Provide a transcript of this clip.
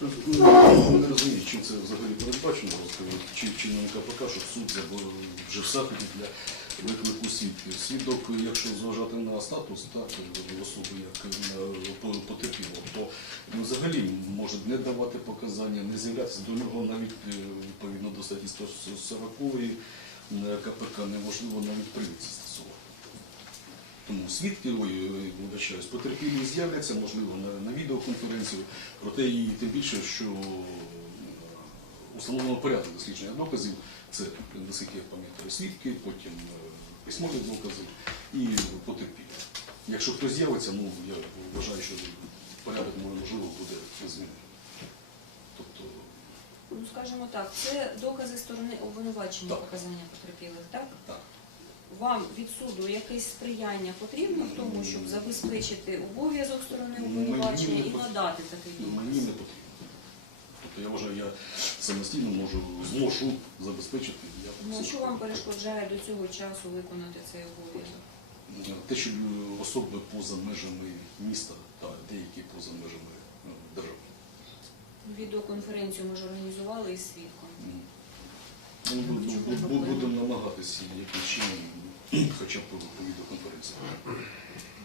Ну, Не розумію, чим це взагалі передбачено, розповідь, чи чином КПК, щоб суд вже в заході для виклику свідків. Свідок, якщо зважати на статус так, особи як на по- потерпілого, то ну, взагалі може не давати показання, не з'являтися до нього навіть е, відповідно до статті 140 е, КПК неможливо навіть привід застосувати. Тому свідки, ой, вибачаюсь, потерпілі з'являться, можливо, на, на відеоконференцію, проте і тим більше, що е, установлено порядок дослідження доказів, це, наскільки я пам'ятаю, свідки, потім е, письмові докази і потерпілі. Якщо хтось з'явиться, ну я вважаю, що порядок можливо буде змінений. Тобто, Ну, скажімо так, це докази сторони обвинувачення показання потерпілих, так? так. Вам від суду якесь сприяння потрібно в тому, щоб забезпечити обов'язок сторони обвинувачення і надати такий Мені доказ? не потрібно. Тобто я вважаю, я самостійно можу, зможу забезпечити. Я Ну, а що вам перешкоджає до цього часу виконати цей обов'язок? Те, що особи поза межами міста та деякі поза межами е, держави. Відеоконференцію ми ж організували із свідком. Будемо намагатися якимось чином, хоча б по відеоконференції.